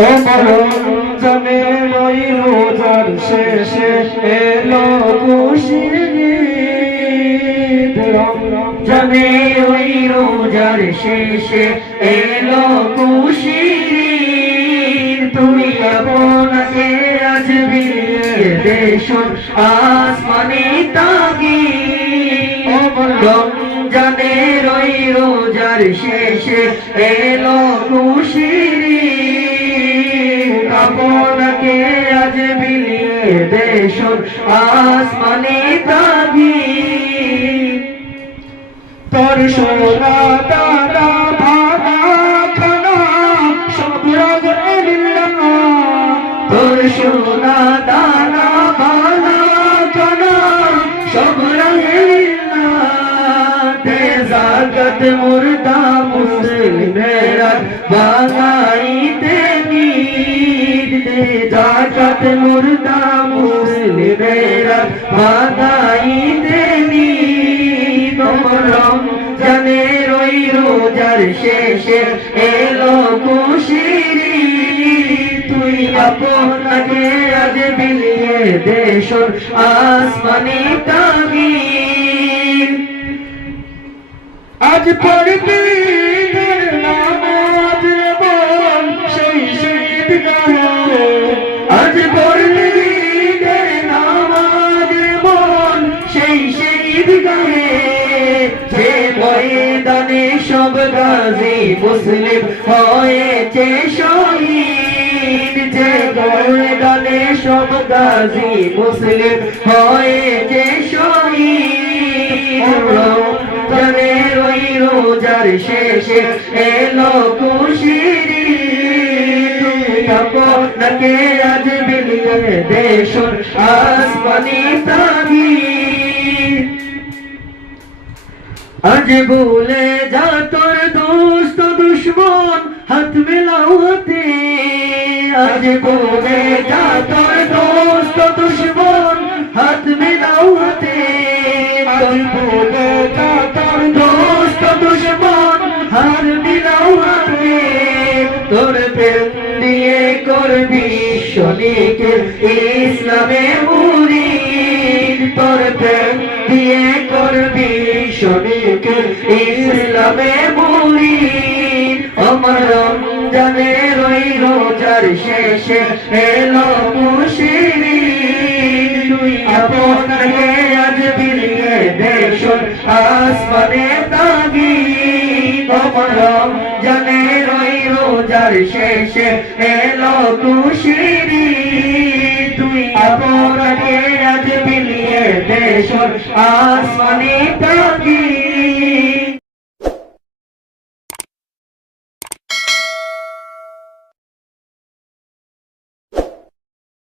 রমজানে ওই রোজার শেষে এলো খুশির ঈদ। ওই রোজার শেষে এলো খুশির তুই আপনাকে আজ বিলিয়ে দেশ আসমানে তাগি রমজানের ওই রোজার শেষে এলো খুশির। আপনাকে আজ বিলিয়ে দেশ আসমানে তাগি তোর সোনা দাদা ভাগা খানা, সব রঙের তোর সোনা দানা বালা কানা সব রঙে জাগত মুর্দা মুসলিমেরা বাঙাইতে জাগত মুর্দা মুসলিমেরা বাঙাইতে নীর রম জানের ওই রোজার শেষে এলো খুশির। তুই আপনাকে আজ বিলিয়ে দেশ আসমানি তাগির আজ পড়বি গাহে যে ময়দানে সব গাজী মুসলিম হয়েছে শহীদ, যে ময়দানে সব গাজী মুসলিম হয়েছে শহীদ। ওই রোজার শেষে এলো বিলিয়ে দেশ আসমানি তাগিদ। আজ ভুলে যা তোর দোস্ত দুশ্মন, হাত মেলাও হাতে। আজ ভুলে যা তোর দোস্ত দুশ্মন, হাত মেলাও হাতে। আজ ভুলে যা তোর দোস্ত দুশ্মন, হাত মিলাও হাতে। তোর প্রেম দিয়ে করবি শনিকে ইসলামে মুরিদ। তোর দিয়ে করবি ইসলামে মুরিদ আমার রমজানের ওই রোজার শেষে এলো ঈদ। তুই আপনাকে আজ বিলিয়ে দেশ আসমানে দাবি তোমার রমজানের ওই রোজার শেষে এলো ঈদ। তুই আপনাকে আজ বিলিয়ে দেশ আসমানে দাবি